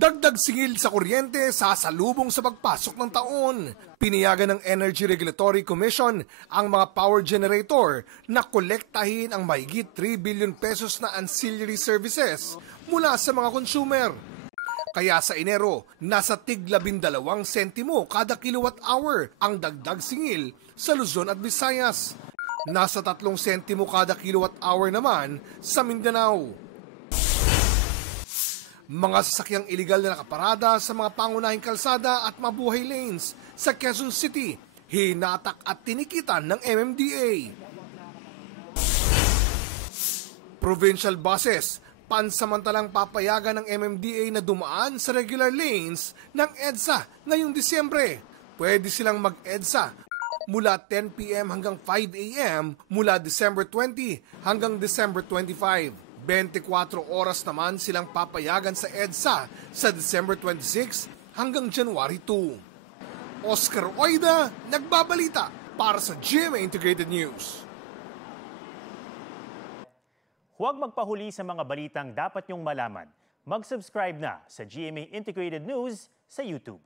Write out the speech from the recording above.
Dagdag singil sa kuryente sasalubong sa pagpasok ng taon. Piniyagan ng Energy Regulatory Commission ang mga power generator na kolektahin ang mahigit 3 billion pesos na ancillary services mula sa mga consumer. Kaya sa Enero, nasa tig 12 sentimo kada kilowatt hour ang dagdag singil sa Luzon at Visayas. Nasa 3 sentimo kada kilowatt hour naman sa Mindanao. Mga sasakyang iligal na nakaparada sa mga pangunahing kalsada at mabuhay lanes sa Quezon City, hinatak at tinikitan ng MMDA. Provincial buses, pansamantalang papayagan ng MMDA na dumaan sa regular lanes ng EDSA ngayong Disyembre. Pwede silang mag-EDSA mula 10 p.m. hanggang 5 a.m. mula December 20 hanggang December 25. 24 oras naman silang papayagan sa EDSA sa December 26 hanggang January 2. Oscar Oida, nagbabalita para sa GMA Integrated News. Huwag magpahuli sa mga balitang dapat niyong malaman. Mag-subscribe na sa GMA Integrated News sa YouTube.